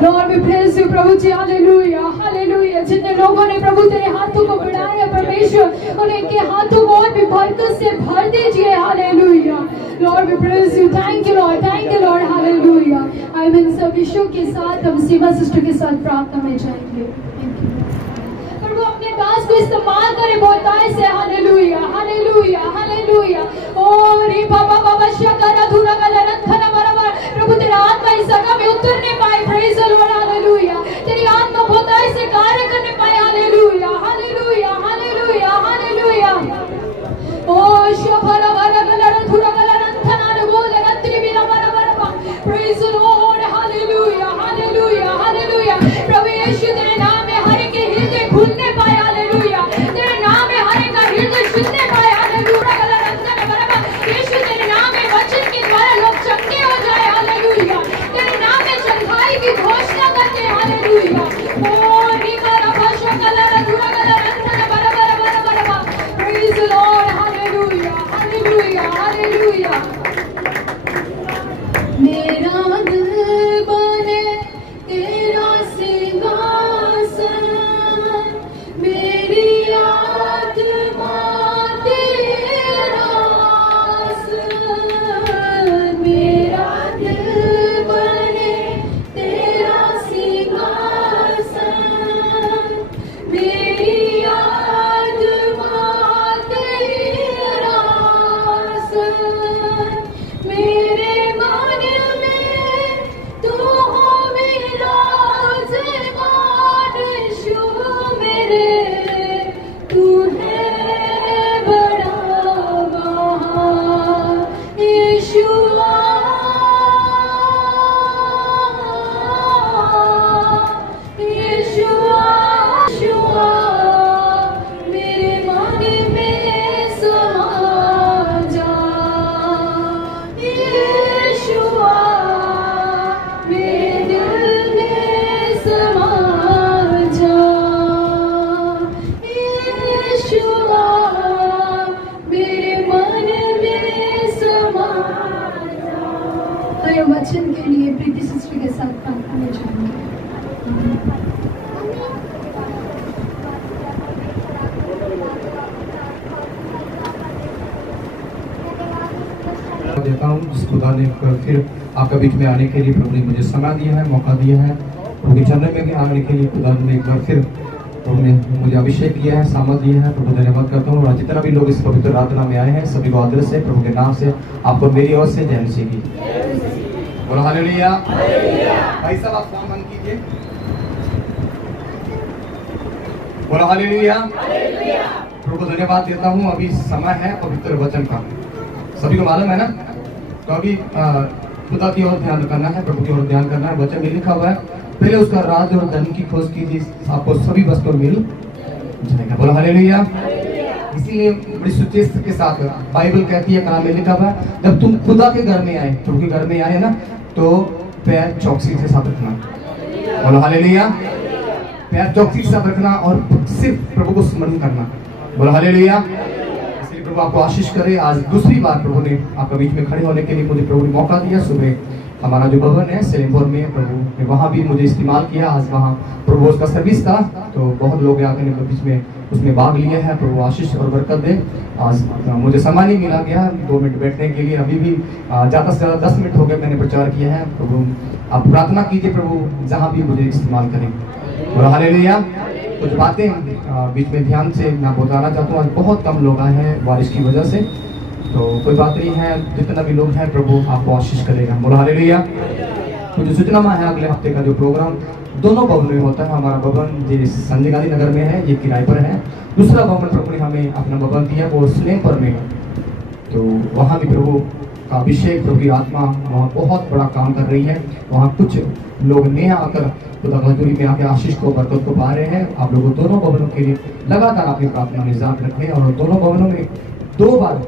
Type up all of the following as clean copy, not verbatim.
Lord, we praise you, प्रभु जी, hallelujah, hallelujah. जितने लोगों ने प्रभु तेरे हाथों को बढ़ाया परमेश्वर, उनके हाथों को और भी बरकत से भर दीजिए, hallelujah. Lord, we praise you, thank you Lord, hallelujah. आई इन सब विषयों के साथ हम सीमा सिस्टर के साथ प्रार्थना में जाएंगे। पर वो अपने दास को इस्तेमाल करे बोलताए से, हालेलुया, हालेलुया, हालेलुया। ओ रे बाबा बाबा शकर अधूरा गलरन खना बराबर, प्रभु तेरा आत्मा इस जगह में उतरने पाए, प्रेज द लॉर्ड, हालेलुया। तेरी आत्मा बोलताए से कार्य करने पाए, हालेलुया, हालेलुया, हालेलुया, हालेलुया। ओ शफरा बरा गलरन धूरा गलरन खना रे बोले रत्रि बिना बराबर, praise the Lord, hallelujah, hallelujah, hallelujah. प्रभु यीशु तेरे नाम में हर एक हृदय खुलने पाए, हालेलुया। तेरे नाम में हर एक का हृदय सुनने पाए, हालेलुया, गलरन खना बराबर। यीशु तेरे नाम में वचन के द्वारा लोग चंगे हो जाए, हालेलुया। तेरे नाम में चंगाई की घोषणा खुदा ने फिर आपका बीच में आने के लिए प्रभु ने मुझे समय दिया है, मौका दिया है। प्रभु के चरण में भी आने के लिए खुदा ने एक बार फिर प्रभु ने मुझे अभिषेक किया है, सामर्थ दिया है। प्रभु धन्यवाद करता हूँ। और जितना भी लोग इस पवित्र आराधना में आए हैं सभी को आदर से प्रभु के नाम से आपको मेरी ओर से जय मसीह की। बोलो हालेलुया। भाई साहब आप काम बंद कीजिए। बोलो हालेलुया। प्रभु को धन्यवाद देता हूँ। अभी समय है पवित्र वचन का, सभी को मालूम है ना। तो अभी खुदा की ओर ध्यान करना है, प्रभु की ओर ध्यान करना है। वचन में लिखा हुआ है पहले उसका राज और धन की खोज कीजिए, आपको सभी वस्तु मिल जाएगा। बोलो हालेलुया। इसीलिए बड़ी सुचेत के साथ बाइबल कहती है, कलाम में लिखा हुआ है, जब तुम खुदा के घर में आए, प्रभु के घर में आए ना, तो पैर चौकसी से साफ रखना। बोलो हालेलुया। पैर चौकसी से साफ रखना और सिर्फ प्रभु को स्मरण करना। बोलो हालेलुया। इसलिए प्रभु आपको आशीष करे। आज दूसरी बार प्रभु ने आपका बीच में खड़े होने के लिए मुझे प्रभु ने मौका दिया। सुबह हमारा जो भवन है सेलिमपुर में, प्रभु ने वहाँ भी मुझे इस्तेमाल किया। आज वहाँ प्रभु उसका सर्विस था, तो बहुत लोग आकर बीच में उसमें भाग लिया है। प्रभु आशीष और बरकत दे। आज मुझे समय नहीं मिला गया 2 मिनट बैठने के लिए, अभी भी ज़्यादा से ज़्यादा 10 मिनट हो गए मैंने प्रचार किया है। प्रभु आप प्रार्थना कीजिए प्रभु जहाँ भी मुझे इस्तेमाल करें। बोलो हालेलुया। कुछ बातें बीच में ध्यान से मैं बताना चाहता हूँ। आज बहुत कम लोग आए हैं बारिश की वजह से, तो कोई बात नहीं है, जितना भी लोग हैं प्रभु आपको आशीष करेगा। बोलो हालेलुया। तो जो सूचना में है अगले हफ्ते का जो प्रोग्राम दोनों भवन में होता है। हमारा भवन जो संजय गांधी नगर में है, ये किराए पर है। दूसरा भवन प्रभु ने हमें अपना भवन दिया, वो सेलिमपुर में है। तो वहाँ भी प्रभु का अभिषेक, प्रभु की आत्मा वहाँ बहुत बड़ा काम कर रही है। वहाँ कुछ लोग नया आकर खुदा मजदूरी में आके आशीष को, बरकत को पा रहे हैं। आप लोगों दोनों भवनों के लिए लगातार अपनी प्रार्थना में जान रखें। और दोनों भवनों में 2 बार,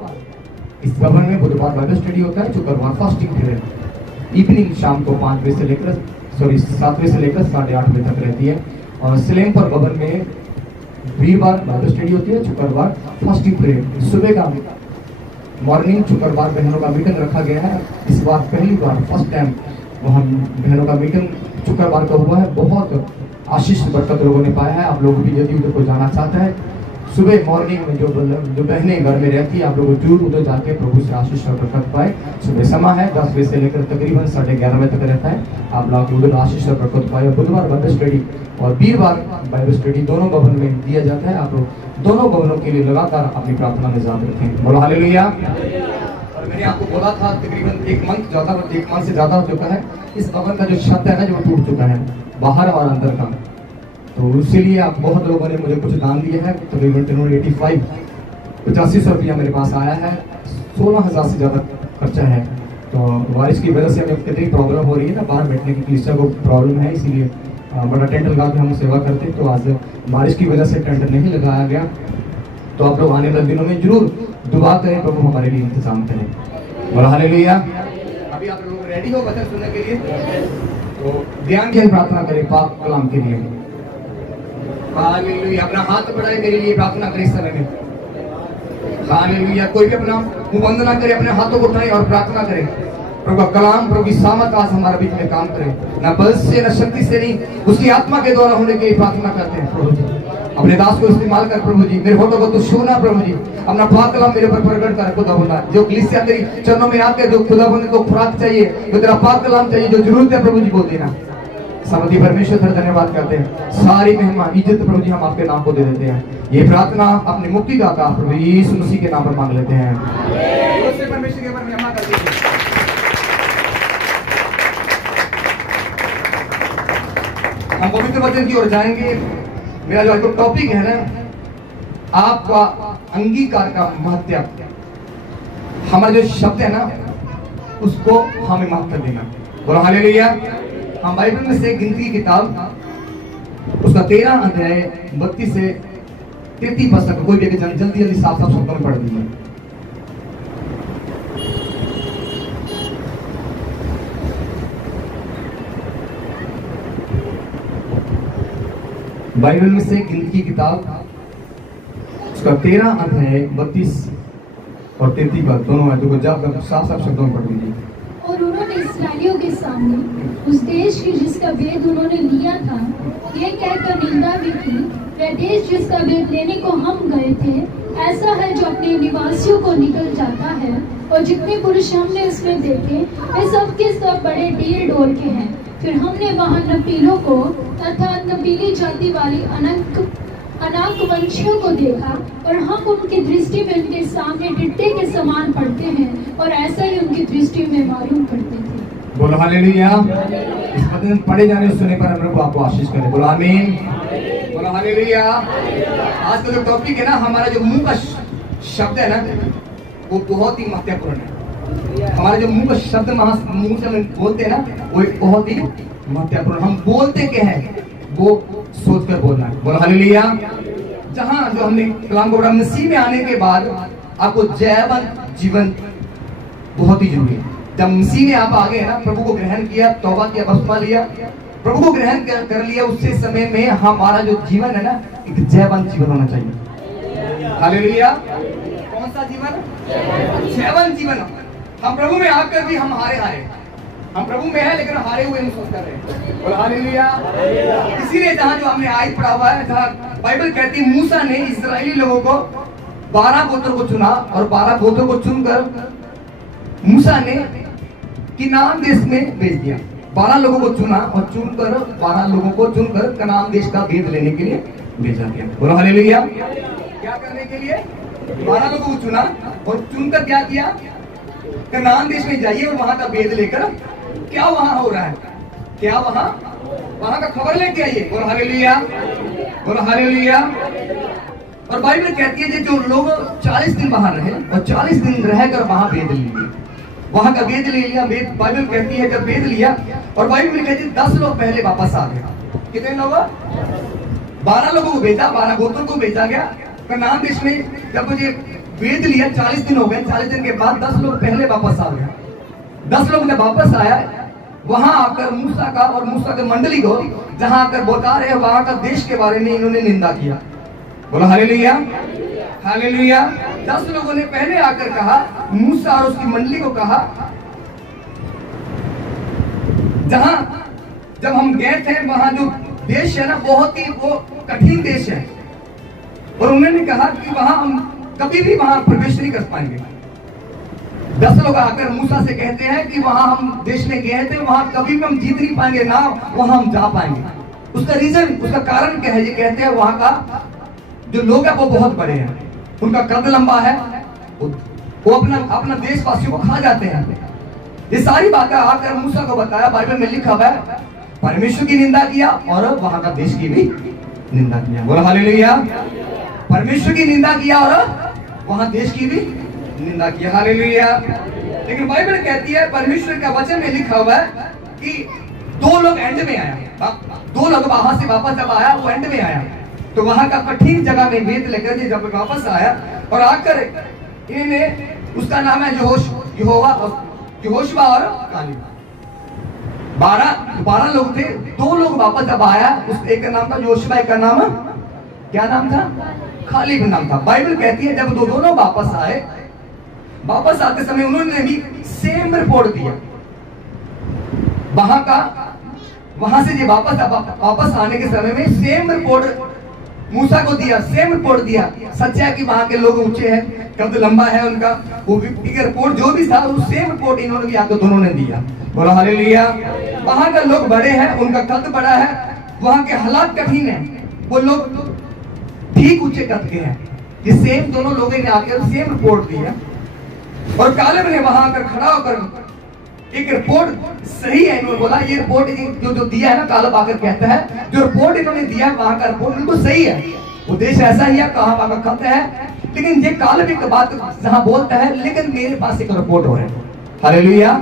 इस भवन में बुधवार बाइबल स्टडी होता है, शुक्रवार फास्टिंग पीरियड, इवनिंग शाम को 7 बजे से लेकर 8:30 बजे तक रहती है। और सेलिमपुर भवन में वीरवार बाइबल स्टडी होती है, शुक्रवार फास्टिंग पीरियड। सुबह का मॉर्निंग शुक्रवार बहनों का मीटिंग रखा गया है। इस बार पहली बार फर्स्ट टाइम वहाँ बहनों का मीटिंग शुक्रवार का हुआ है। बहुत आशीष बरकत लोगों ने पाया है। आप लोग भी यदि उधर को जाना चाहते हैं, सुबह मॉर्निंग में जो बहनें घर में रहती है, आप लोग जरूर उधर जाके प्रभु से आशीष और बरकत पाए। सुबह समय है 10 बजे से लेकर तकरीबन 11:30 बजे तक रहता है। आप लोग उधर आशीष और बरकत पाए। बुधवार बाइबल स्टडी और वीरवार बाइबल स्टडी दोनों भवन में दिया जाता है। आप लोग दोनों भवनों के लिए लगातार अपनी प्रार्थना में जान रखें। बोलो हालेलुया। और मैंने आपको बोला था तकरीबन 1 मंथ से ज्यादा हो चुका है। इस भवन का जो छत है ना, जो टूट चुका है बाहर और अंदर का, तो इसीलिए आप बहुत लोगों ने मुझे कुछ दान दिया है। तकरीबन 85 रुपया मेरे पास आया है। 16,000 से ज़्यादा खर्चा है। तो बारिश की वजह से हमें कितनी प्रॉब्लम हो रही है ना, बाहर बैठने की कलीसिया को प्रॉब्लम है, इसीलिए बड़ा टेंट लगा के हम सेवा करते हैं। तो आज बारिश की वजह से टेंट नहीं लगाया गया। तो आप लोग आने वाले दिनों में जरूर दुआ करें, प्रभु हमारे लिए इंतजाम करें। बोलो हालेलुया। अभी आप लोग रेडी हो वचन सुनने के लिए, तो ध्यान के प्रार्थना करें पाक कलाम के लिए। हालेलुया। अपना हाथ बढ़ाए मेरे लिए प्रार्थना करें इस समय में। हालेलुया। कोई भी अपना मुंह बंद ना करे, अपने हाथों को उठाए और प्रार्थना करें। प्रभु का कलाम, प्रभु की सामर्थ आज हमारे बीच में काम करे। ना बल से, ना शक्ति से नहीं, उसकी आत्मा के द्वारा होने के लिए प्रार्थना करते हैं। प्रभु जी अपने दास को इस्तेमाल कर। प्रभु जी मेरे होठों को तू छूना। प्रभु जी अपना पाक कलाम मेरे पर प्रकट कर। खुदा बंदा जो कलीसिया तेरी चरणों में आकर, जो खुदा बंदे को खुराक चाहिए, जो तेरा पाक कलाम चाहिए, जो जरूरत है, प्रभु जी बोल देना। समझी परमेश्वर धन्यवाद करते हैं। सारी महिमा इज्जत प्रभु जी हम आपके नाम को दे देते हैं। ये प्रार्थना अपने मुक्तिदाता प्रभु यीशु मसीह के नाम पर मांग लेते हैं। परमेश्वर के महिमा करते हैं। हम पवित्र वचन की ओर जाएंगे। मेरा जो टॉपिक है ना, आपका अंगीकार का महत्व। हमारा जो शब्द है ना, उसको हमें महत्व देना। बोलो हालेलुया। हम बाइबल में से गिनती की किताब उसका 13 अध्याय 32 से 33 पद तक कोई भी जल्दी साफ शब्दों में पढ़ दीजिए। बाइबल में से गिनती की किताब उसका 13 अध्याय 32 और 33 पद दोनों है, तो साफ शब्दों में पढ़ दीजिए। और उन्होंने इस्राएलियों के सामने उस देश की जिसका भेद उन्होंने लिया था ये कहकर निंदा भी की, वह देश जिसका भेद लेने को हम गए थे ऐसा है जो अपने निवासियों को निकल जाता है और जितने पुरुष हमने उसमें देखे वे सब के सब बड़े ढील डोल के हैं। फिर हमने वहां नपीलों को तथा नपीली जाति वाली अनाक वंशियों को देखा और हम उनकी दृष्टि में उनके सामने टिड्डे के समान पड़ते हैं और ऐसा ही उनकी दृष्टि में मालूम करते थे। बोलो हालेलुया। इस वचन पढ़े जाने सुनने पर हम लोग आपको आशीष करें। बोलो आमीन। बोलो हालेलुया। आज का जो टॉपिक है ना, हमारा जो मुंह का शब्द है ना, वो बहुत ही महत्वपूर्ण है। हमारा जो मुंह का शब्द मुंह से हम बोलते हैं ना, वो एक बहुत ही महत्वपूर्ण। हम बोलते क्या है वो सोच कर बोलना है। बोलो हालेलुया। जहां जो हमने कलाम को मसीह में आने के बाद आपको जयवंत जीवन बहुत ही जरूरी है। जब मसीह में आप आ गए ना, प्रभु को ग्रहण किया, तौबा किया, बपतिस्मा लिया, प्रभु को ग्रहण कर लिया, उससे समय में हमारा जो जीवन है ना, एक जयवंत जीवन होना चाहिए। हालेलुया। कौन सा जीवन? जयवंत जीवन। हम प्रभु में आकर भी हम हारे हम प्रभु में है लेकिन हारे हुए महसूस कर रहे हैं। और हालेलुया। इसीलिए जहां जो हमने आज पढ़ा हुआ है, जहां बाइबल कहती है मूसा ने इस्राएली लोगों को 12 गोत्रों को चुना और 12 गोत्रों को चुनकर मूसा ने कनान देश में भेज दिया। 12 लोगों को चुना और चुनकर 12 लोगों को चुनकर कनान देश का भेद लेने के लिए भेजा गया। बोलो हालेलुया। क्या करने के लिए? 12 लोगों को चुना और चुनकर क्या किया? कनान देश में जाइए और वहां का भेद लेकर क्या वहां हो रहा है, क्या वहां का खबर लेके आइए। बोलो हालेलुया। बोलो हालेलुया। और बाइबल कहती है जो लोग 40 दिन वहां रहे और 40 दिन रहकर वहां भेद लिए, वहां का भेद ले लिया। बाइबल कहती है जब भेद लिया, और बाइबल कहती है 10 लोग पहले वापस आ गए। कितने लोग? 12 लोगों को भेजा, 12 गोत्रों को भेजा गया कनान देश में। जब मुझे भेद लिया, 40 दिन हो गए, 40 दिन के बाद 10 लोग पहले वापस आ गए। 10 लोग ने वापस आया, वहां आकर मूसा का और मूसा के मंडली को जहां आकर बता रहे वहां का देश के बारे में इन्होंने निंदा किया। बोलो हालेलुया। हालेलुया। 10 लोगों ने पहले आकर कहा, मूसा और उसकी मंडली को कहा, जहां जब हम गए थे वहां जो देश है ना, बहुत ही वो कठिन देश है, और उन्होंने कहा कि वहां हम कभी भी वहां प्रवेश नहीं कर पाएंगे। 10 लोग आकर मूसा से कहते हैं कि वहां हम देश में गए थे, वहां कभी भी हम जीत नहीं पाएंगे, ना वहां हम जा पाएंगे। उसका रीजन, उसका कारण क्या है? ये कहते हैं वहां का जो लोग है वो बहुत बड़े हैं, उनका कद लंबा है, वो अपना देशवासियों को खा जाते हैं। ये सारी बातें आकर मूसा को बताया। बाइबल में लिखा हुआ है परमेश्वर की निंदा किया और वहां का देश की भी निंदा किया। बोलो हालेलुया। परमेश्वर की निंदा किया और वहां देश की भी निंदा किया। हालेलुया। लेकिन बाइबल कहती है, परमेश्वर का वचन में लिखा हुआ है कि 2 लोग एंड में आया। 2 लोग वहां से वापस जब आया, वो एंड में आया, तो वहां का कठिन जगह में भेद लेकर जब वापस आया और आकर इन्हें, उसका नाम है यहोशुआ और कालेब। 12 लोग थे, 2 लोग वापस जब आया, उस एक का नाम था यहोशुआ, एक का नाम क्या नाम था? कालेब नाम था। बाइबल कहती है जब दोनों वापस आए, वापस आते समय उन्होंने भी सेम रिपोर्ट दिया। वहां से वापस आने के समय में सेम रिपोर्ट मूसा को दिया, सेम रिपोर्ट दिया। सच है कि वहां के लोग ऊंचे हैं, कद लंबा है उनका, वो रिपोर्ट जो भी था वो सेम रिपोर्ट इन्होंने भी आकर दोनों ने दिया। बोलो हालेलुया। वहां के लोग बड़े हैं, उनका कद बड़ा है, वहां के हालात कठिन है, वो लोग ठीक ऊंचे कद के हैं। ये सेम दोनों लोगों ने आकर सेम रिपोर्ट दिया, और कालेब ने वहां आकर खड़ा होकर एक रिपोर्ट सही है, इन्होंने बोला ये रिपोर्ट जो दिया है ना, कालेब आकर कहता है जो रिपोर्ट इन्होंने दिया है वहां का रिपोर्ट बिल्कुल सही है, वो देश ऐसा ही है, कहां वहां का खत है, लेकिन ये कालेब एक बात जहां बोलता है, लेकिन मेरे पास एक रिपोर्ट और है। हालेलुया।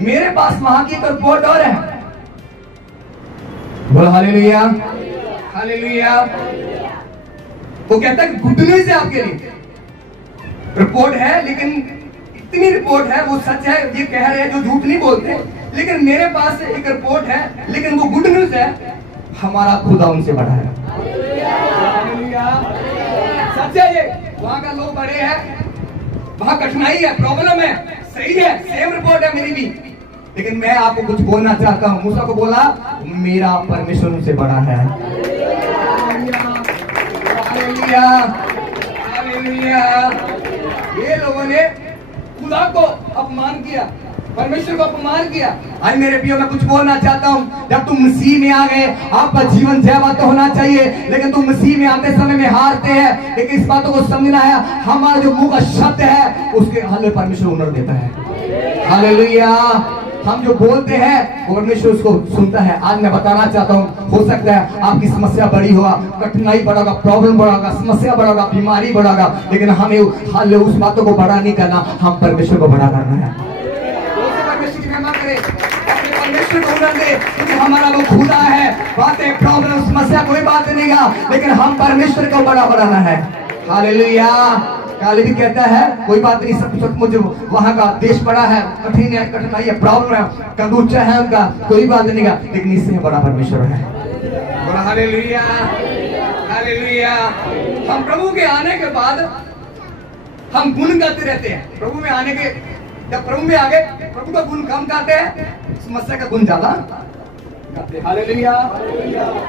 मेरे पास वहां की एक रिपोर्ट और है। बोलो हालेलुया। हालेलुया। वो कहता है गुड न्यूज़ है आपके लिए, रिपोर्ट है, लेकिन इतनी रिपोर्ट है, वो सच है, ये कह रहे हैं जो झूठ नहीं बोलते, लेकिन मेरे पास एक रिपोर्ट है, लेकिन वो गुड न्यूज़ है, हमारा खुदा उनसे बड़ा है। सच है ये, वहां का लोग बड़े हैं, वहां कठिनाई है, प्रॉब्लम है, सही है, सेम रिपोर्ट है मेरी भी, लेकिन मैं आपको कुछ बोलना चाहता हूं। मूसा को बोला मेरा परमेश्वर उनसे बड़ा है। हालेलुया। हालेलुया। ये लोगों ने खुदा को अपमान किया, परमेश्वर को अपमान किया। आज मेरे प्रियो मैं कुछ बोलना चाहता हूँ, जब तुम मसीह में आ गए आपका जीवन जयवंत होना चाहिए, लेकिन तुम मसीह में आते समय में हारते हैं। लेकिन इस बातों को समझना है, हमारा जो मुंह का शब्द है उसके हल परमेश्वर हुनर देता है। हालेलुया। हम जो बोलते हैं वो परमेश्वर उसको सुनता है। आज मैं बताना चाहता हूँ, हो सकता है आपकी समस्या बड़ी होगा, कठिनाई बढ़ेगा, प्रॉब्लम बढ़ेगा, समस्या बढ़ेगा, बीमारी बढ़ेगा, लेकिन हमें हाल उस बातों को बड़ा नहीं करना, हम परमेश्वर को बड़ा करना है। परमेश्वर की महिमा करें, अपने परमेश्वर को हुनर दे, क्योंकि हमारा वो खुदा है। बातें, प्रॉब्लम, समस्या कोई बात नहीं का, लेकिन हम परमेश्वर को बड़ा बनाना है। हालेलुया। काली भी कहता है कोई बात नहीं, सब मुझे वहां का देश बड़ा है, कठिन है, कठिनाई है, प्रॉब्लम है, कद ऊंचा है उनका, कोई बात नहीं का, लेकिन इससे बड़ा परमेश्वर है। Hallelujah, hallelujah. हम प्रभु के आने के बाद हम गुण गाते रहते हैं। प्रभु में आने के, जब प्रभु में आ गए, प्रभु का गुण कम गाते हैं, समस्या का गुण ज्यादा गाते हैं। हालेलुया।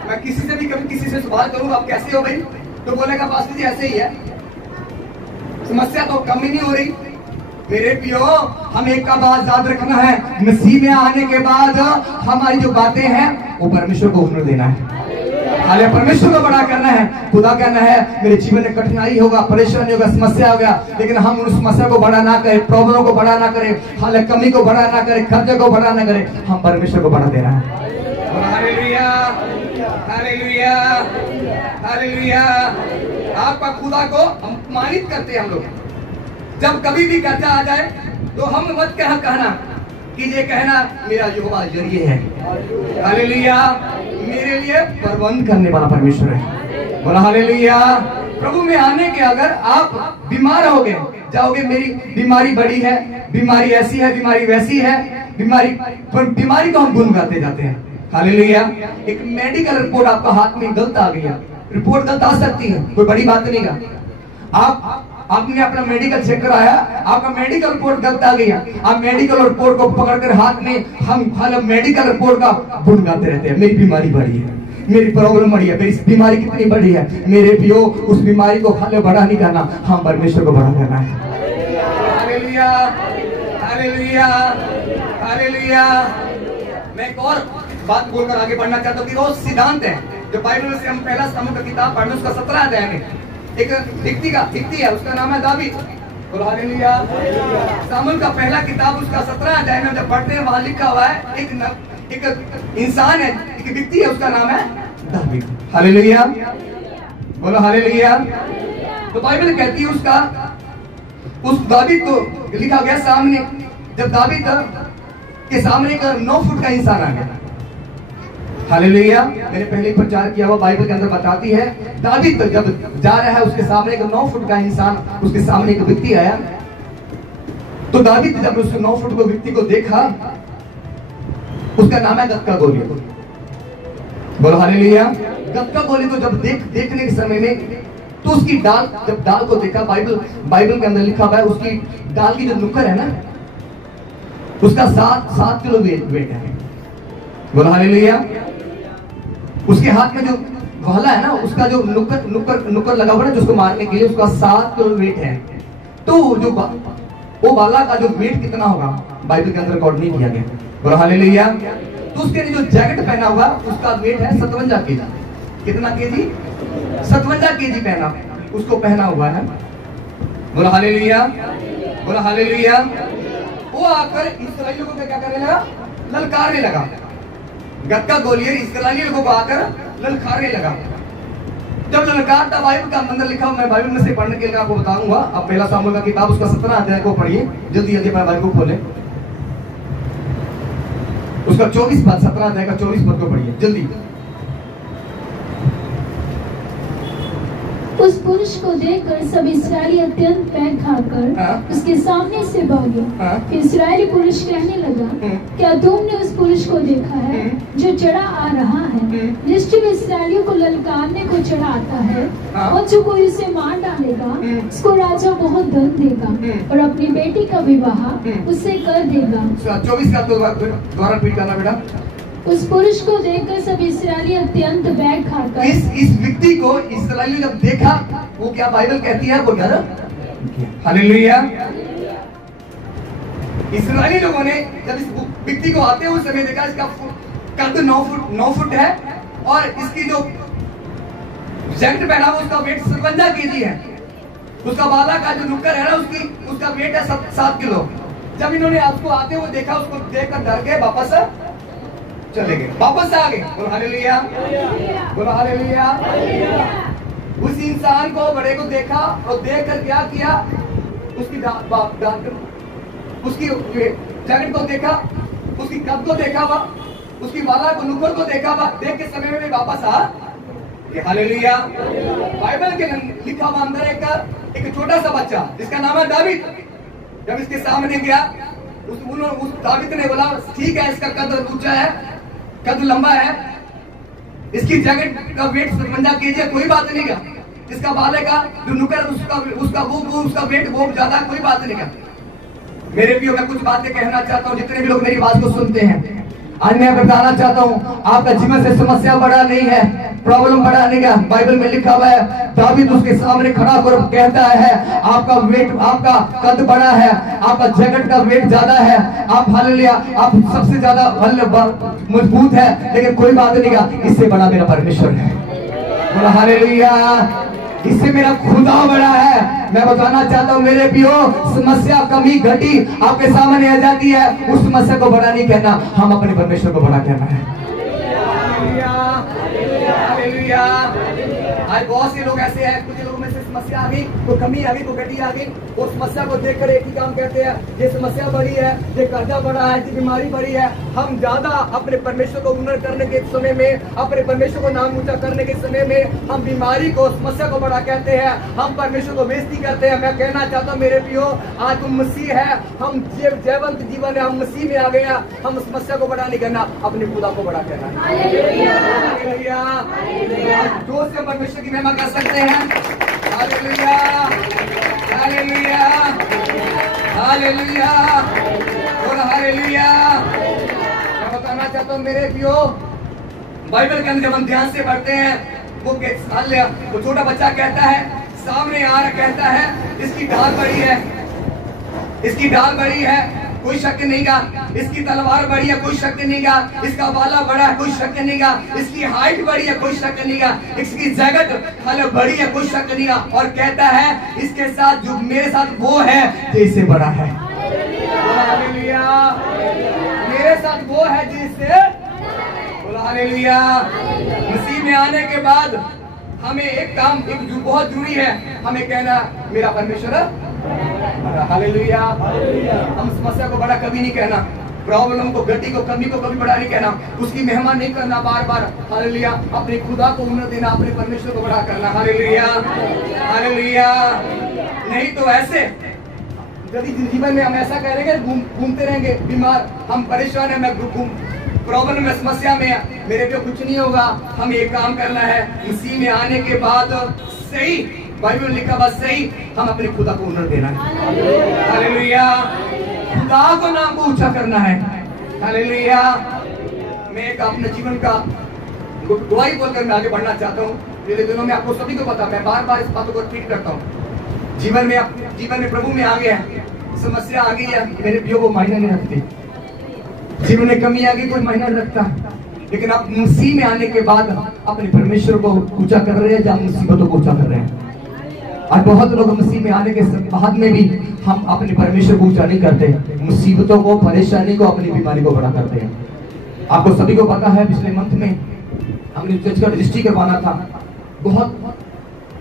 मैं किसी से भी कभी किसी से सवाल करूँ आप कैसे हो भाई, तो बोलेगा पास्टर जी ऐसे ही है, समस्या तो कम ही नहीं हो रही। मेरे प्रियो, हम एक का बात याद रखना है, मसीह में आने के बाद हमारी जो बातें हैं वो परमेश्वर को हुनर देना है। हाले परमेश्वर को बड़ा करना है। खुदा कहना है मेरे जीवन में कठिनाई होगा, परेशानी होगा, समस्या होगा, लेकिन हम उस समस्या को बड़ा ना करें, प्रॉब्लम को बड़ा ना करें, हाले कमी को बड़ा ना करें, खर्चे को बड़ा ना करें, हम परमेश्वर को बड़ा देना है। Hallelujah, hallelujah, hallelujah. आपका खुदा को अपमानित करते हैं हम लोग। जब कभी भी कर्जा आ जाए तो हम मत कहना कि ये कहना मेरा यहोवा जरिए है। हालेलुया। मेरे लिए प्रबंध करने वाला परमेश्वर है। बोला हालेलुया। प्रभु में आने के अगर आप बीमार हो गए, जाओगे मेरी बीमारी बड़ी है, बीमारी ऐसी है, बीमारी वैसी है, बीमारी को हम गुण गाते जाते हैं। हालेलुया। एक मेडिकल रिपोर्ट आपका हाथ में गलत आ गया, रिपोर्ट गलत आ सकती है, कोई बड़ी बात नहीं का। आपने अपना मेडिकल चेक कराया, आपका मेडिकल रिपोर्ट गलत आ गया, आप मेडिकल रिपोर्ट को पकड़कर हाथ में हम मेडिकल रिपोर्ट का गुण गाते रहते हैं। मेरी बीमारी बड़ी है, मेरी प्रॉब्लम बड़ी है, मेरी बीमारी कितनी बड़ी है। मेरे प्रियो, उस बीमारी को खाली बड़ा नहीं करना, हम परमेश्वर को बड़ा करना है। Hallelujah, hallelujah, hallelujah. मैं एक और बात बोलकर आगे बढ़ना चाहता हूँ कि वो सिद्धांत है जो बाइबल से हम पहला सामुएल का किताब पढ़ने, उसका 17 अध्याय में एक व्यक्ति है, उसका नाम है दावीद। बोलो हालेलुया। सामुएल का पहला किताब उसका 17 अध्याय में जब पढ़ते हैं, वहां लिखा हुआ है एक इंसान है, एक व्यक्ति है, उसका नाम है दावीद। हालेलुया। बोलो हालेलुया। तो बाइबल कहती है उस दावीद को लिखा गया सामने, जब दावीद के सामने एक 9 फुट का इंसान आ गया। हालेलुया। मैंने पहले ही प्रचार किया हुआ, बाइबल के अंदर बताती है दावीद जब जा रहा है, उसके सामने एक 9 फुट का इंसान, उसके सामने एक व्यक्ति आया। तो दावीद जब उस 9 फुट को व्यक्ति को देखा, उसका नाम है गत का गोलियत। बोलो हालेलुया। गत का गोलियत को जब देखने के समय में, तो उसकी डाल, जब डाल को देखा, बाइबल के अंदर लिखा हुआ है उसकी डाल की जो नुक्कड़ है ना, उसका 7 किलो वेट है। बोलो हालेलुया। उसके हाथ में जो भाला है ना, उसका जो नुक्कड़ लगा हुआ है जिसको मारने के लिए, उसका 7 किलो वेट है। तो जो वो भाला का जो वेट कितना होगा बाइबल के अंदर रिकॉर्ड नहीं किया गया। बोलो हालेलुया। तो उसके जो जैकेट पहना हुआ उसका वेट है 57 केजी। कितना केजी? 57 केजी पहना, उसको पहना हुआ है। बोलो हालेलुया। बोलो हालेलुया। वो आकर इस्राएलियों को क्या करने लगा? ललकारने लगा। गत का गोलियत इस्राएलियों को आकर ललकारने लगा। जब ललकारता, बाइबल का अंदर लिखा हुआ, मैं बाइबल में से पढ़ने के लिए आपको बताऊंगा। अब पहला सामुएल का किताब उसका 17 अध्याय को पढ़िए, जल्दी जल्दी अपना बाइबल को खोलें। उसका 24 पद, 17 अध्याय का 24 पद को पढ़िए जल्दी। उस पुरुष को देखकर सब इस्राएली अत्यंत पैर खाकर उसके सामने से भागे। फिर इस्राएली पुरुष कहने लगा, क्या तुमने उस पुरुष को देखा है जो चढ़ा आ रहा है, निश्चय इस्राएलियों को ललकारने को चढ़ा आता है, और जो कोई उसे मार डालेगा उसको राजा बहुत धन देगा और अपनी बेटी का विवाह उससे कर देगा। 24 का दोबारा रिपीट करना बेटा। उस पुरुष को देखकर सब इस्राएली अत्यंत बैठ खाकर, इस व्यक्ति को इस्राएली जब देखा, वो क्या बाइबल कहती है, वो डर। हालेलुया। इस्राएली लोगों ने जब इस व्यक्ति को आते हुए समय देखा, इसका कद 9 फुट है और इसकी जो जैकेट पहना हुआ उसका वेट 57 kg है। उसका बाला का जो नुक्कर है ना उसका वेट है 7 किलो। जब इन्होंने आपको आते हुए देखा, उसको देखकर डर गए, वापस चले गए, वापस आ गए। बोलो हालेलुया, बोलो हालेलुया। उस इंसान को, बड़े को देखा और देखकर क्या किया, उसकी उसकी जैकेट को देखा, उसकी कद को देखा हुआ, उसकी बाला को नुक्कर को देखा हुआ, देख के समय में वापस आ। हालेलुया। बाइबल के लिखा हुआ अंदर एक छोटा सा बच्चा जिसका नाम है दावीद, जब इसके सामने गया, उस दावीद ने बोला, ठीक है, इसका कद ऊंचा है, कद लंबा है, इसकी जैकेट का वेट 57 kg, कोई बात नहीं का। इसका बाले का जो नुकर उसका वेट बहुत ज्यादा, कोई बात नहीं का। मेरे प्रियो, मैं कुछ बातें कहना चाहता हूँ, जितने भी लोग मेरी बात को सुनते हैं, आज मैं बताना चाहता हूँ, आपका जीवन से समस्या बड़ा नहीं है, प्रॉब्लम बड़ा नहीं है। बाइबल में लिखा हुआ है, दावीद उसके सामने खड़ा होकर कहता है, आपका वेट, आपका कद बड़ा है, आपका जैकेट का वेट ज्यादा है, आप हालेलुया, आप सबसे ज्यादा मजबूत है, लेकिन कोई बात नहीं का, इससे बड़ा मेरा परमेश्वर है। बोला हालेलुया, इससे मेरा खुदा बड़ा है। मैं बताना चाहता हूँ मेरे प्रियो, समस्या कमी घटी आपके सामने आ जाती है, उस समस्या को बड़ा नहीं कहना, हम अपने परमेश्वर को बड़ा कहना है। हालेलुया। आज बहुत से लोग ऐसे हैं, कुछ लोगों में से समस्या आ गई, कोई कमी आ गई, कोई घटी आ गई, वो समस्या को देखकर एक ही काम कहते हैं, ये समस्या बड़ी है, ये कर्जा बड़ा है, ये बीमारी बड़ी है। हम ज्यादा अपने परमेश्वर को उन्नत करने के समय में, अपने परमेश्वर को नाम ऊंचा करने के समय में, हम बीमारी को, समस्या को बड़ा कहते हैं, हम परमेश्वर को बेइज्जती करते हैं। मैं कहना चाहता हूँ मेरे प्रियो, आज तुम मसीह है, हम जयवंत जीवन है, हम मसीह में आ गए हैं, हम समस्या को बड़ा नहीं करना, अपने खुदा को बड़ा कहना है। जोर से परमेश्वर की महिमा कर सकते हैं। हालेलुया, हालेलुया, हालेलुया, और हालेलुया। मैं बताना चाहता हूँ मेरे प्रियो, बाइबल के अंदर जब हम ध्यान से पढ़ते हैं, वो छोटा बच्चा कहता है, सामने आ रहा कहता है, इसकी ढाल बड़ी है, इसकी ढाल बड़ी है, कोई शक नहीं का, इसकी तलवार बड़ी है, कोई शक नहीं का, इसका बाला बड़ा है, कोई शक नहीं का, इसकी हाइट बड़ी है, कोई शक नहीं का, इसकी जैकेट बड़ी है, कोई शक नहीं का, और कहता है, इसके साथ जो मेरे साथ वो है, जिससे बड़ा है। हालेलुया, मेरे साथ वो है जिससे, हालेलुया। मसीह में आने के बाद हमें एक काम, एक बहुत जरूरी है, हमें कहना, मेरा परमेश्वर, हालेलुया। हम समस्या को बड़ा कभी नहीं कहना, प्रॉब्लम को, गति को, कमी को कभी बड़ा नहीं कहना, उसकी मेहमान नहीं करना बार बार, हालेलुया। अपने खुदा को उन्नत देना, अपने परमेश्वर को बड़ा करना, हालेलुया, हालेलुया। नहीं तो ऐसे यदि जीवन में हम ऐसा करेंगे, घूमते रहेंगे बीमार, हम परेशान है, मैं प्रॉब्लम में, समस्या में, मेरे पे कुछ नहीं होगा। हम एक काम करना है, मसीह में आने के बाद सही, बाइबल में लिखा बात सही, हम अपने खुदा को उन्नत देना है। हालेलुया, खुदा को नाम को ऊंचा करना है। हालेलुया। मैं एक अपने जीवन का गवाही बोलकर मैं आगे बढ़ना चाहता हूँ। पिछले दिनों में आपको सभी को पता, मैं बार बार इस बातों को रिपीट करता हूँ। जीवन में प्रभु में आ गया, समस्या आ गई है, मेरे प्रियो को मायने नहीं रखती। जीवन में कमी आ गई, कोई मायना नहीं रखता, लेकिन आप मसीह में आने के बाद अपने परमेश्वर को ऊंचा कर रहे हैं, या मुसीबतों को ऊंचा कर रहे हैं। आज बहुत लोग मसीह में आने के बाद में भी हम अपने परमेश्वर को ऊंचा नहीं करते, मुसीबतों को, परेशानी को, अपनी बीमारी को बड़ा करते हैं। आपको सभी को पता है, पिछले मंथ में हमने चर्च का रजिस्ट्री करवाना था। बहुत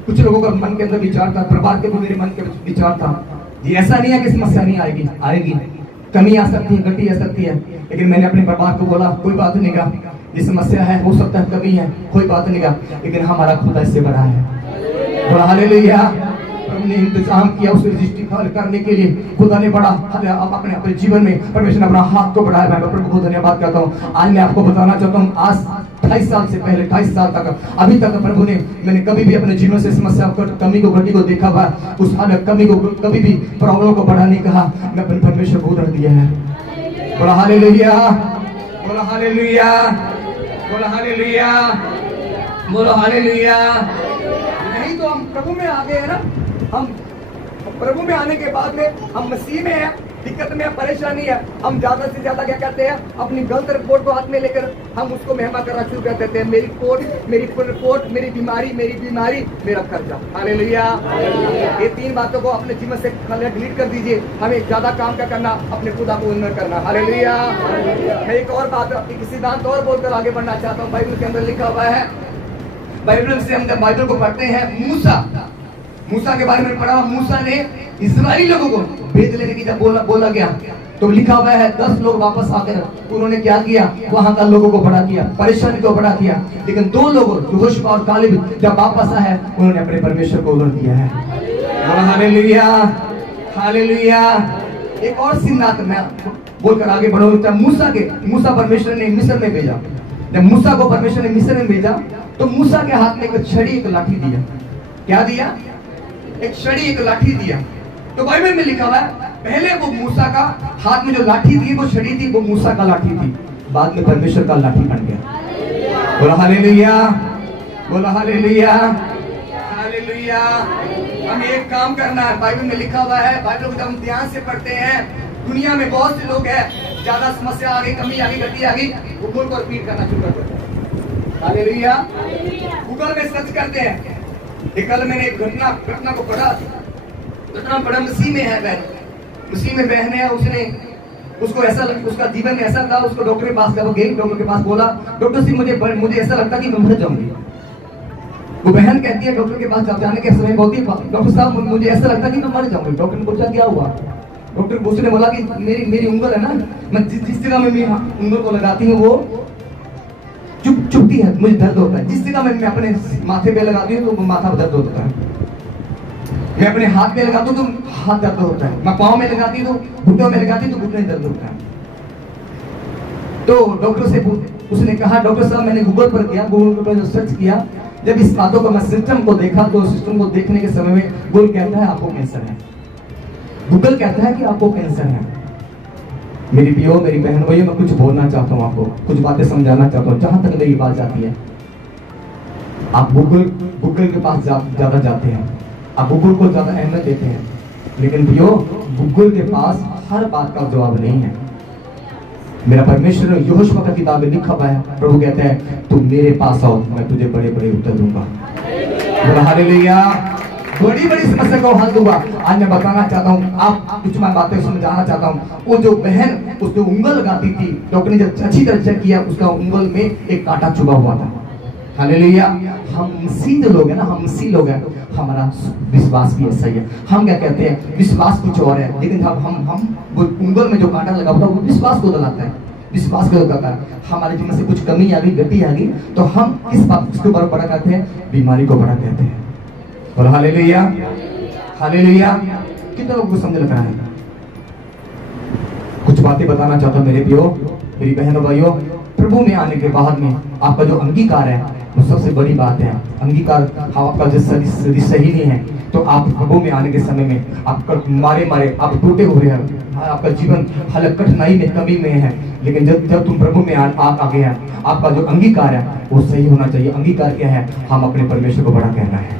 कुछ लोगों का मन के अंदर विचार था, परिवार के भी मेरे मन के विचार था, ये ऐसा नहीं है कि समस्या नहीं आएगी, आएगी, कमी आ सकती है, गलती आ सकती है, लेकिन मैंने अपने परिवार को बोला, कोई बात नहीं का, ये समस्या है, हो सकता है कमी है, कोई बात नहीं का, लेकिन हमारा खुदा इससे बड़ा है। हालेलुया। प्रभु ने इंतजाम किया उस रजिस्ट्री करने के लिए, खुदा ने बड़ा अपने जीवन में परमेश्वर ने अपना हाथ को बढ़ाया। मैं प्रभु को धन्यवाद करता हूँ। आज मैं आपको बताना चाहता हूँ, आज 28 साल से पहले, 28 साल तक, अभी तक प्रभु ने, मैंने कभी भी अपने जीवन से समस्या को, कमी को, घटी को देखा हुआ, उस कमी को, कभी भी प्रॉब्लम को बड़ा नहीं कहा, मैं अपने परमेश्वर को उन्नत दिया है। बोला हालेलुया, बोला हालेलुया, बोला हालेलुया, बोला हालेलुया। नहीं तो हम प्रभु में आ गए हैं ना, हम प्रभु में आने के बाद में हम मसीह में हैं, दिक्कत में, परेशानी है, हम ज्यादा से ज्यादा क्या कहते हैं, अपनी गलत रिपोर्ट को हाथ में लेकर हम उसको महिमा करना शुरू कर देते हैं। मेरी रिपोर्ट, मेरी बीमारी, मेरा खर्चा। हालेलुया। ये तीन बातों को अपने जीवन से डिलीट कर दीजिए। हमें ज्यादा काम क्या करना, अपने खुदा को उन्नत करना। हालेलुया। मैं एक और बात, एक सिद्धांत और बोलकर आगे बढ़ना चाहता हूँ। बाइबल के अंदर लिखा हुआ है, बाइबल से हम जब बाइबल को पढ़ते हैं, मूसा के बारे में पढ़ा। मूसा ने इस्राएली लोगों को भेज लेने की जब बोला गया तो लिखा हुआ है 10 लोग वापस आकर उन्होंने क्या किया, वहां का लोगों को बड़ा किया, परेशानी को बड़ा किया। लेकिन 2 लोगों यहोशू और कालेब जब वापस आए, उन्होंने अपने परमेश्वर को उन्नत किया है। Hallelujah, hallelujah. एक और सिद्धांत मैं बोलकर आगे बढ़ूंगा। मूसा परमेश्वर ने मिस्र में भेजा। जब मूसा को परमेश्वर ने मिस्र में भेजा तो मूसा के हाथ में एक छड़ी, एक लाठी दिया। क्या दिया? एक छड़ी, एक लाठी दिया। तो बाइबल में लिखा हुआ है, पहले वो मूसा का हाथ में जो लाठी थी, वो छड़ी थी, वो मूसा का लाठी थी। बाद में परमेश्वर का लाठी बन गया। बोला हालेलुया, बोला हालेलुया, हालेलुया। हमें एक काम करना है, बाइबल में लिखा हुआ है, बाइबल को जब हम ध्यान से पढ़ते हैं, दुनिया में बहुत से लोग हैं, ज्यादा समस्या आ गई, कमी आ गई, गलती आ गई, गूगल को रिपीट करना शुरू कर देते हैं। हालेलुया। गूगल में सर्च करते हैं। कल मैंने एक घटना को पढ़ा। मसीह में है बहन, मसीह में बहन है, उसको ऐसा उसका जीवन में ऐसा था, उसको डॉक्टर के पास गई, डॉक्टर के पास बोला, डॉक्टर जी मुझे ऐसा लगता कि मैं मर जाऊंगी। वो बहन कहती है डॉक्टर के पास जाने के समय बोलती है, डॉक्टर साहब मुझे ऐसा लगता कि मैं मर जाऊंगी। डॉक्टर ने पूछा क्या हुआ? डॉक्टर उसने बोला कि मेरी उंगल है ना, मैं जिस जगह में उंगल को लगाती हूँ वो चुभती है, मुझे दर्द होता है। जिस जगह मैं अपने माथे पे लगाती हूँ तो माथा दर्द होता है। मैं अपने हाथ में लगाती हूँ तो हाथ दर्द होता है। मैं पाँव में लगाती हूँ तो घुटनों में लगाती हूँ तो घुटने दर्द होता है। तो डॉक्टर से उसने कहा, डॉक्टर साहब मैंने गूगल पर सर्च किया, जब इस बातों को मैं सिस्टम को देखा तो सिस्टम को देखने के समय में गूगल कहता है आपको कैंसर है। गूगल कहता है कि आपको कैंसर है। मेरी पियो, मेरी बहन भाइयों, मैं कुछ बोलना चाहता हूँ, आपको कुछ बातें समझाना चाहता हूँ। जहां तक मेरी बात जाती है, आप गूगल के पास ज्यादा जाते हैं, आप गूगल को ज्यादा अहमियत देते हैं, लेकिन पियो गूगल के पास हर बात का जवाब नहीं है। मेरा परमेश्वर यहोशू का किताब में लिखा हुआ है, प्रभु कहते हैं तुम मेरे पास आओ, मैं तुझे बड़े बड़े उत्तर दूंगा। हालेलुया। बड़ी बड़ी समस्या को हल दूंगा। आज मैं बताना चाहता हूँ, आप कुछ मैं बातें समझाना चाहता हूँ। वो जो बहन उसको उंगल लगाती थी, डॉक्टर ने जब अच्छी तरह चेक किया, उसका उंगल में एक कांटा चुभा हुआ था। हालेलुया। हम सीध लोग हैं ना, हम सी लोग हैं, हमारा विश्वास भी ऐसा ही है। हम क्या कहते हैं, विश्वास कुछ और है, लेकिन हम वो उंगल में जो कांटा लगा हुआ था वो विश्वास को दलाता है, विश्वास को दलाता है। हमारे जीवन से कुछ कमी आ गई, गति आ गई, तो हम किस बात को बड़ा कहते हैं, बीमारी को बड़ा कहते हैं। और हालेलुया, हालेलुया। कितना लोगों को समझ लग रहा है? कुछ बातें बताना चाहता हूं मेरे प्रियो, मेरी बहनों भाइयों। प्रभु में आने के बाद में आपका जो अंगीकार है वो सबसे बड़ी बात है। अंगीकार आपका यदि सही नहीं है तो आप प्रभु में आने के समय में आप मारे आप टूटे हुए हैं, आपका जीवन हालत कठिनाई में, कमी में है। लेकिन जब तुम प्रभु में आ गए हैं, आपका जो अंगीकार है वो सही होना चाहिए। अंगीकार क्या है? हम अपने परमेश्वर को बड़ा कहना है।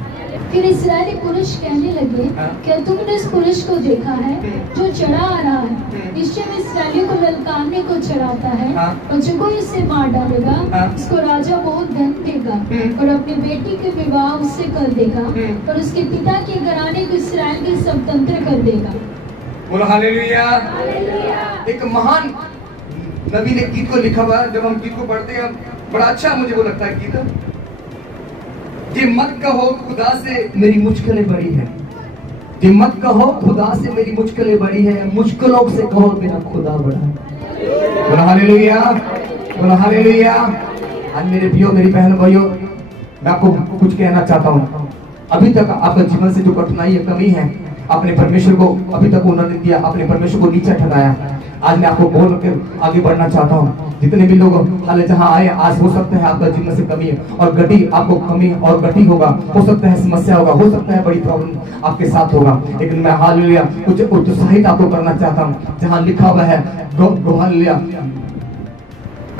फिर इस्राएली पुरुष कहने लगे, क्या तुमने उस पुरुष को देखा है जो चढ़ा आ रहा है? निश्चय में इस्राएलियों को ललकारने को चढ़ाता है, और जो कोई इसे मार डालेगा उसको राजा बहुत धन देगा और अपनी बेटी के विवाह उससे कर देगा और उसके पिता के घराने को इस्राएल के स्वतंत्र कर देगा। बोलो हालेलुया। एक महान नबी ने गीत को लिखा हुआ। जब हम गीत को पढ़ते हैं बड़ा अच्छा मुझे वो लगता है गीत। ये मत कहो खुदा से मेरी मुश्किलें बड़ी है, ये मत कहो खुदा से मेरी मुश्किलें बड़ी है, मुश्किलों से कहो मेरा खुदा बड़ा है। बोलो हालेलुया, बोलो हालेलुया। आज मेरे प्रियो, मेरी बहन भाइयों, मैं आपको कुछ कहना चाहता हूँ। अभी तक आपका जीवन से जो कठिनाई है, कमी है, आपने परमेश्वर को अभी तक उन्नति दिया, आपने परमेश्वर को नीचे ठहराया। आज मैं आपको बोल कर आगे बढ़ना चाहता हूँ। जितने भी लोग हाल जहाँ आए, आज हो सकता है आपका जीवन से कमी और गति, आपको कमी और गति होगा, हो सकता है समस्या होगा, हो सकता है बड़ी प्रॉब्लम आपके साथ होगा, लेकिन मैं हालेलुया कुछ उत्साहित आपको करना चाहता हूँ। जहाँ लिखा हुआ है हालेलुया,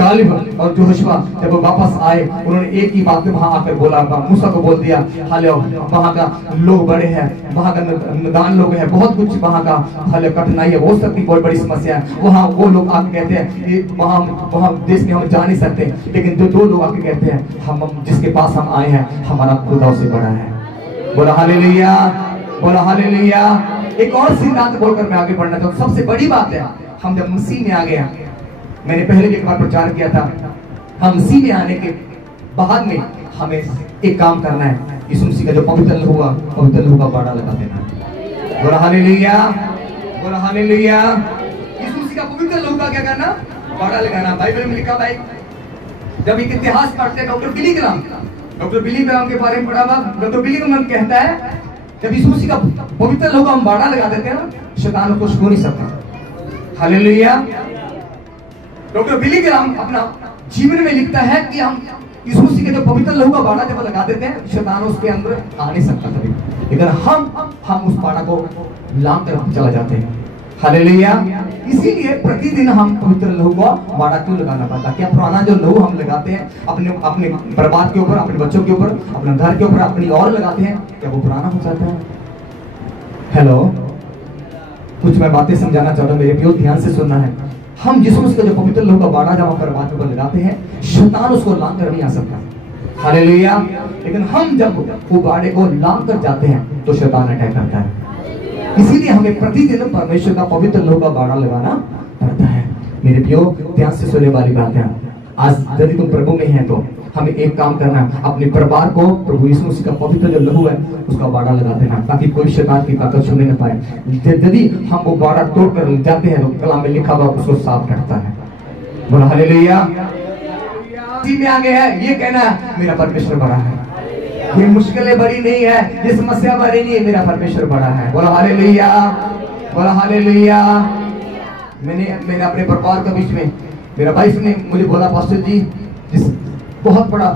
कालिब और जोशुआ जब वो वापस आए, उन्होंने एक ही बात वहां आकर बोला, मूसा को बोल दिया, हाले वहां का लोग बड़े हैं, वहां का नदान लोग हैं, बहुत कुछ वहां का हाले कठिनाई है, वो सब की बहुत बड़ी समस्या है। वहां वो लोग आके कहते हैं वहां देश में हम जा नहीं सकते, लेकिन जो दो लोग आके कहते हैं हम जिसके पास हम आए हैं हमारा खुदा उससे बड़ा है। बोला हालेलुया, बोला हालेलुया। एक और सिद्धांत बोलकर मैं आगे बढ़ना चाहूँ। सबसे बड़ी बात है, हम जब मसीह में आ गए, मैंने पहले भी एक बार प्रचार किया था, हम मसीह में आने के बाद में हमें एक काम करना है, यीशु मसीह का जो पवित्र लहू का बाड़ा लगा देना। बोला हालेलुया, बोला हालेलुया। यीशु मसीह का पवित्र लहू का क्या करना? बाड़ा लगाना। बाइबल में लिखा भाई, जब एक इतिहास पढ़ते डॉक्टर बिली ग्राम के बारे में पढ़ा हुआ, डॉक्टर बिली ग्राम कहता है जब यीशु मसीह का पवित्र लहू का हम बाड़ा लगा देते हैं ना, शैतान को छू नहीं सकता। हालेलुया। डॉक्टर बिली ग्राम अपना जीवन में लिखता है कि हम यीशु मसीह के जो पवित्र लहू का बाड़ा जब लगा देते हैं, शैतान उसके अंदर आ नहीं सकता कभी, लेकिन हम उस बाड़ा को लांग कर चला जाते हैं। हालेलुया। इसीलिए प्रतिदिन हम पवित्र लहू का बाड़ा क्यों लगाना पड़ता? क्या पुराना जो लहू हम लगाते हैं अपने परिवार के ऊपर, अपने बच्चों के ऊपर, अपने घर के ऊपर, अपनी और लगाते हैं, क्या वो पुराना हो जाता है? हेलो, कुछ मैं बातें समझाना चाहता हूँ, मेरे प्यारे ध्यान से सुनना है। हम यीशु मसीह का जो पवित्र लहू का बाड़ा जब परिवार के ऊपर लगाते हैं, शैतान उसको लांग कर नहीं आ सकता। हालेलुया। लेकिन हम जब वो बाड़े को लांग कर जाते हैं तो शैतान अटैक करता है। इसीलिए हमें प्रतिदिन परमेश्वर का पवित्र लहू का बाड़ा लगाना पड़ता है। मेरे प्रियो ध्यान से सुनने वाली बात है, आज यदि तुम प्रभु में हैं तो हमें एक काम करना है, अपने परिवार को प्रभु यीशु मसीह का पवित्र जो लहू है उसका बाड़ा लगा देना, ताकि कोई शैतान की ताकत छूने न पाए। यदि हम वो बाड़ा तोड़ कर जाते हैं तो कलाम में लिखा हुआ उसको साफ रखता है। बोला हालेलुया। में आगे है ये कहना है मेरा परमेश्वर बड़ा है, ये मुश्किलें बड़ी नहीं है, ये समस्या बड़ी नहीं है, मेरा परमेश्वर बड़ा है। बोला हालेलुया, बोला हालेलुया। मैंने अपने परिवार के बीच में, मेरा वाइफ ने मुझे बोला, पास्टर जी जिस बहुत बड़ा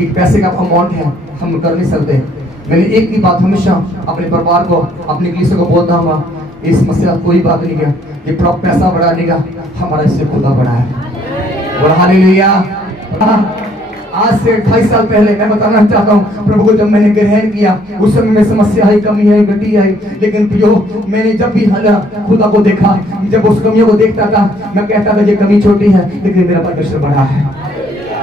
एक पैसे का अमाउंट है, हम कर नहीं सकते। मैंने एक ही बात हमेशा अपने परिवार को, अपने कलीसिया को बोलता हूँ, ये समस्या कोई बात नहीं है, ये पैसा बढ़ाने का हमारा इससे खुदा बड़ा है। बोला हालेलुया। आज से 28 साल पहले मैं बताना चाहता हूँ, प्रभु को जब मैंने ग्रहण किया उस समय में समस्या आई, कमी आई, गति आई, लेकिन मैंने जब भी खुदा को देखा, जब उस कमियों को देखता था, मैं कहता था ये कमी छोटी है लेकिन मेरा परमेश्वर बड़ा है।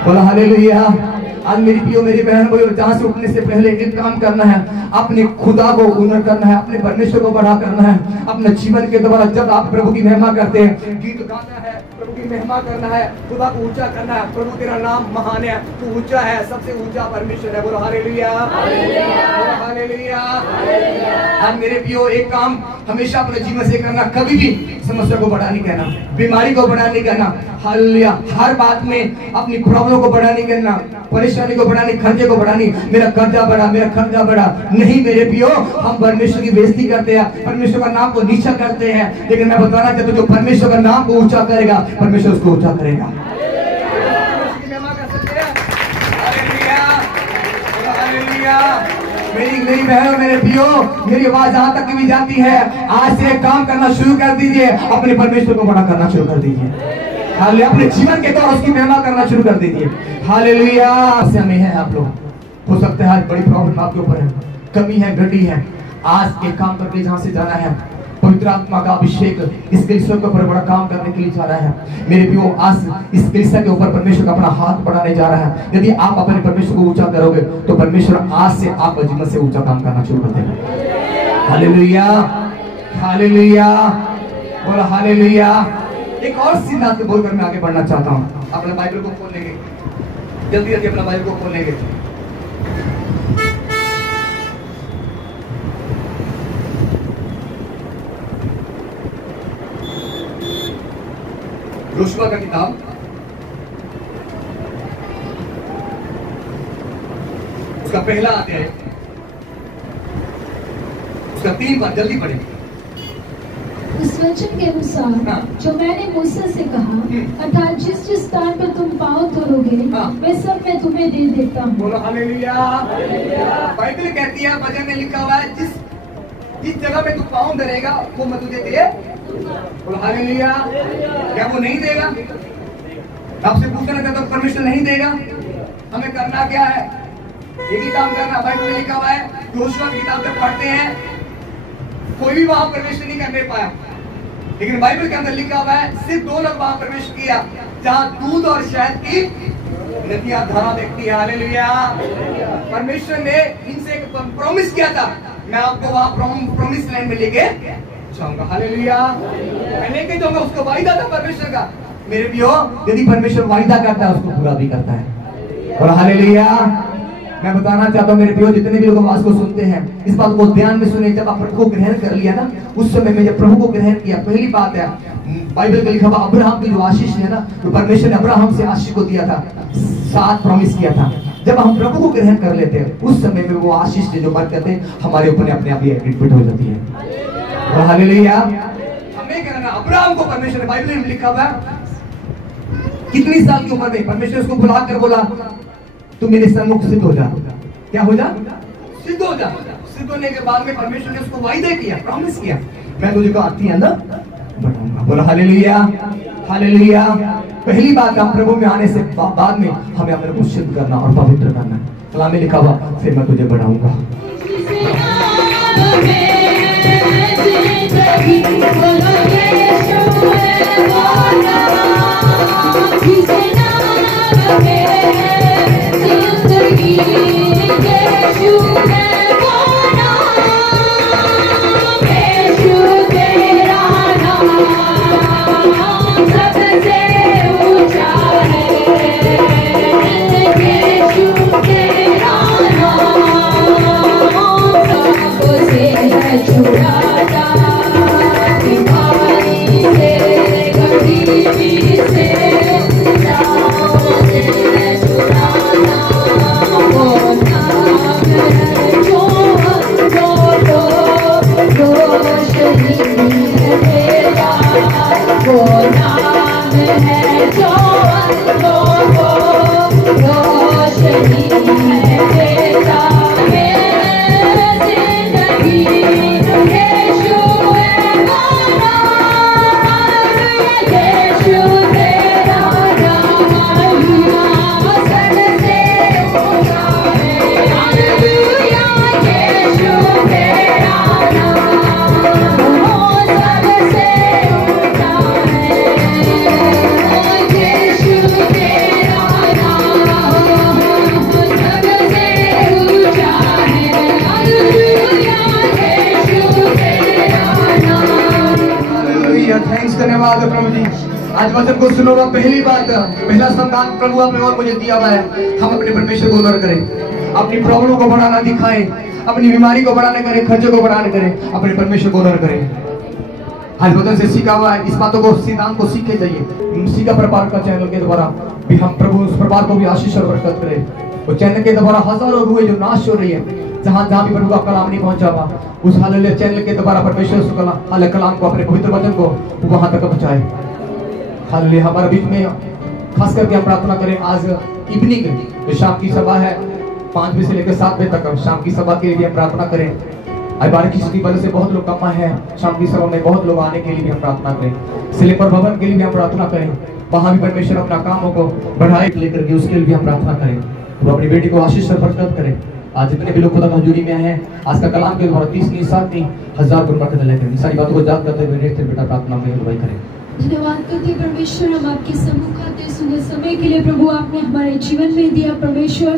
बोला हालेलुया। आज मेरी पियो, मेरी बहन को जहाँ से उठने से पहले एक काम करना है, अपने खुदा को उन्नत करना है, अपने परमेश्वर को बड़ा करना है अपने जीवन के द्वारा। जब आप प्रभु की महिमा करते हैं, गीत गाना है, प्रभु की महिमा करना है, खुदा को ऊंचा करना है, प्रभु तेरा नाम महान है, तू ऊंचा है, सबसे ऊंचा परमेश्वर है। बोलो हालेलुया, बोलो हालेलुया। आज मेरे पियो एक काम हमेशा अपने जीवन से करना, कभी भी समस्या को बड़ा नहीं कहना, बीमारी को बड़ा नहीं कहना। हालेलुया। हर बात में अपनी प्रॉब्लम को बड़ा नहीं कहना, परेशानी को बढ़ानी, खर्चे को बढ़ानी, मेरा कर्जा बढ़ा, मेरा खर्चा बढ़ा। नहीं मेरे पियो, हम परमेश्वर की बेइज्जती करते हैं, परमेश्वर का नाम को नीचा करते हैं, लेकिन मैं बताना चाहता हूँ जो परमेश्वर का नाम को ऊंचा करेगा, परमेश्वर उसको ऊंचा करेगा। मेरी बहनों, मेरे पियो, मेरी आवाज जहां तक भी जाती है, आज से काम करना शुरू कर दीजिए, अपने परमेश्वर को बड़ा करना शुरू कर दीजिए। हालेलुया। अपने जीवन के द्वारा उसकी महिमा करना शुरू कर दीजिए। हालेलुया। समस्या में है आप लोग, हो सकता है आज बड़ी प्रॉब्लम आपके ऊपर है, कमी है, गड्डी है। आज एक काम करके जहां से जाना है, पवित्र आत्मा का अभिषेक इस कलीसिया के ऊपर बड़ा काम करने के लिए जा रहा है। मेरे पियो, आज इस कलीसिया के ऊपर परमेश्वर का अपना हाथ बढ़ाने जा रहा है। यदि आप अपने परमेश्वर को ऊंचा करोगे तो परमेश्वर आज से आपका जीवन से ऊंचा काम करना शुरू कर देगा। हालेलुया, हालेलुया, बोला हालेलुया। एक और सिद्धांत बोलकर मैं आगे बढ़ना चाहता हूँ। अपना बाइबल को खोल लेंगे, जल्दी जल्दी अपना बाइबल को खोल लेंगे। योशुआ का किताब उसका पहला अध्याय, उसका 3 बार, जल्दी पढ़ेंगे। इस वचन के अनुसार जो मैंने मूसा से कहा, अर्थात जिस जिस स्थान पर तुम पाँव धरोगे वे सब मैं तुम्हें दे देता हूँ। बोलो हालेलुया। बाइबल कहती है, वचन में लिखा हुआ है, जिस जगह पे तू पाँव धरेगा वो मैं तुझे दे। बोलो हालेलुया। क्या वो नहीं देगा? आपसे पूछना चाहता हूं परमेश्वर नहीं देगा? हमें करना क्या है? एक ही काम करना। बाइबल में लिखा हुआ है, यहोशुआ की किताब जब पढ़ते हैं कोई भी वहां प्रवेश नहीं करने पाया, लेकिन बाइबल के अंदर लिखा हुआ है सिर्फ 2 लोग वहां प्रवेश किया, जहां दूध और शहद की नदियां धारा देखती है। हालेलुया। परमेश्वर ने इनसे एक प्रॉमिस किया था, मैं आपको वहां प्रॉमिस लैंड में लेके जाऊंगा। हालेलुया। मैं लेके जाऊंगा, उसको वायदा था परमेश्वर का। मेरे भी हो, यदि परमेश्वर वायदा करता है उसको पूरा भी करता है। और हालेलुया। मैं बताना चाहता हूँ मेरे प्रियो, जितने भी लोग आवाज को सुनते हैं, इस बात को ध्यान में सुने। जब आप प्रभु को ग्रहण कर लिया ना, उस समय में जब प्रभु को ग्रहण किया, पहली बात है बाइबल में लिखा हुआ अब्राहम की जो आशीष है ना, तो परमेश्वर ने अब्राहम से आशीष को दिया था, 7 प्रॉमिस किया था। जब हम प्रभु को ग्रहण कर लेते हैं उस समय में वो आशीष जो बरकत है हमारे ऊपर अपने आप ही एडमिट हो जाती है। और हालेलुया। हमें करना, अब्राहम को परमेश्वर ने बाइबल में लिखा हुआ कितनी साल की उम्र में परमेश्वर उसको बुलाकर बोला तू मेरे सम्मुख सिद्ध हो जा। क्या हो जा? सिद्ध हो जा। सिद्ध होने के बाद में परमेश्वर ने उसको वायदा किया, प्रॉमिस किया, मैं तुझे आती अंदर बढ़ाऊंगा। बोला हालेलुया। हालेलुया। पहली बात, हम प्रभु में आने से बाद में हमें अपने को शुद्ध करना और पवित्र करना। कलाम में लिखा हुआ फिर मैं तुझे बढ़ाऊंगा। धन्यवाद प्रभु जी। आज वचन को सुनो। पहली बात, पहला संतान प्रभु आपने और मुझे दिया हुआ है, हम अपने परमेश्वर को ऑनर करें, अपनी प्रॉब्लम को बढ़ाना दिखाएं, अपनी बीमारी को बढ़ाने करें, खर्चे को बढ़ाने करें, अपने परमेश्वर को ऑनर करें। आज वचन से सीखा हुआ है, इस बातों को सिद्धांत को सीखे जाइए। सीखा प्रभार का चैनल के द्वारा भी हम प्रभु उस प्रभार को भी आशीष और बरकत करें। वो चैनल के द्वारा हजारों रूहें जो नाश हो रही है, जहां जहां भी प्रभु का कलाम नहीं पहुंचा हुआ, उस हालेलुया चैनल के द्वारा परमेश्वर उस कलाम को, अपने पवित्र वचन को वहां तक पहुंचाए। हालेलुया। हमारे बीच में खास करके हम प्रार्थना करें, आज इवनिंग जो शाम की सभा है 5 बजे से लेकर 7 बजे तक, शाम की सभा के लिए हम प्रार्थना करें। आज बारिश की वजह से बहुत लोग कम है, शाम की सभा में बहुत लोग आने के लिए भी हम प्रार्थना करें। स्लीपर भवन के लिए भी हम प्रार्थना करें, वहां भी परमेश्वर अपना कामों को बढ़ाए लेकर के उसके लिए भी हम प्रार्थना करें। वो अपनी बेटी को आशीष और बरकत करें। आज जितने भी लोग खुदा मजदूरी में हैं, आज का कलाम के द्वारा 30 नहीं 7 नहीं 1000 गुना बरकत लेकर सारी बातों को याद करते हुए बेटा प्रार्थना में अगुवाई करें। धन्यवाद करते परमेश्वर, हम आपके सम्मुख आते सुंदर समय के लिए प्रभु आपने हमारे जीवन में दिया। परमेश्वर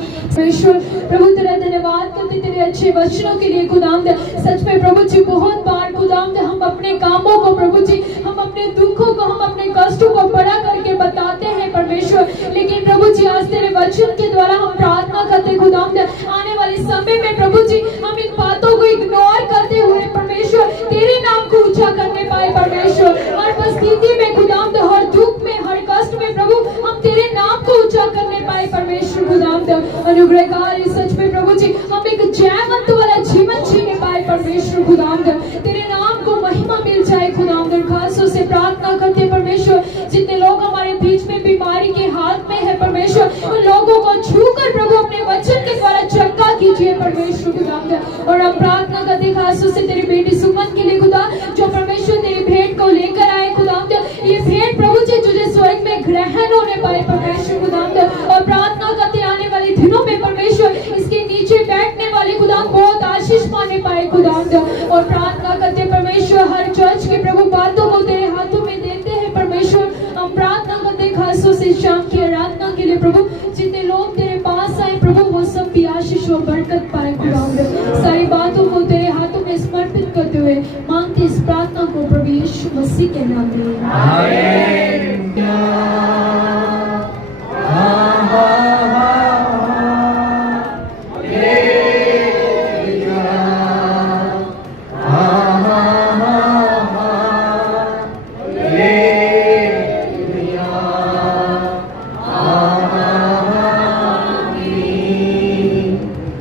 प्रभु तेरा धन्यवाद करते तेरे अच्छे वचनों के लिए खुदावंद। सच में प्रभु जी बहुत बार खुदावंद हम अपने कामों को प्रभु जी, हम अपने दुखों को, हम अपने कष्टों को बड़ा करके बताते हैं परमेश्वर, लेकिन प्रभु जी आज तेरे वचन के द्वारा हम प्रार्थना करते खुदावंद, आने वाले समय में प्रभु जी हम इन बातों को इग्नोर करते हुए परमेश्वर तेरे नाम को ऊंचा करने पाए परमेश्वर। हर परिस्थिति में खुदावंद, हर दुख में, हर कष्ट में प्रभु हम तेरे नाम को ऊंचा करने पाए परमेश्वर खुदावंद। अनुग्रहकारी सच में प्रभु जी हम एक जयवंत वाला जीवन जीने पाए परमेश्वर खुदावंद, तेरे नाम को महिमा मिल जाए खुदावंद। खासों से प्रार्थना करते परमेश्वर, जितने लोग हमारे बीच में बीमारी के हाथ में है परमेश्वर, उन लोगों को छूकर प्रभु अपने वचन के द्वारा चंगा कीजिए परमेश्वर खुदावंद। और हम प्रार्थना करते खासों से तेरी बेटी सुमन के लिए खुदा, जो परमेश्वर तेरी भेंट को लेकर आए खुदावंद, ये भेंट प्रभु जी तुझे स्वर्ग में ग्रहण होने होने पाए परमेश्वर खुदावंद, और प्रार्थना करते आने वाले दिनों में परमेश्वर इसके नीचे बैठने वाले खुदावंद बहुत आशीष पाने पाए खुदावंद। और प्रार्थना करते परमेश्वर हर चर्च के प्रभु बातों को तेरे हाथों में देते हैं परमेश्वर। हम प्रार्थना करते खासों से शाम की आराधना के लिए प्रभु, जितने लोग तेरे पास आए प्रभु वो सब भी आशीष और बरकत पाए खुदावंद। सारी बातों को तेरे हाथों में समर्पित करते हुए मांगते इस प्रार्थना को प्रभु यीशु मसीह के नाम में, आमीन।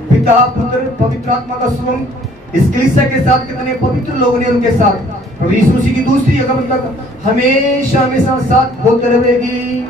पिता पुत्र पवित्र आत्मा का सुगम इस कलीसिया के साथ कितने पवित्र लोगों ने उनके साथ प्रभु यीशु मसीह की दूसरी आगमन तक हमेशा हमेशा साथ होते रहेगी।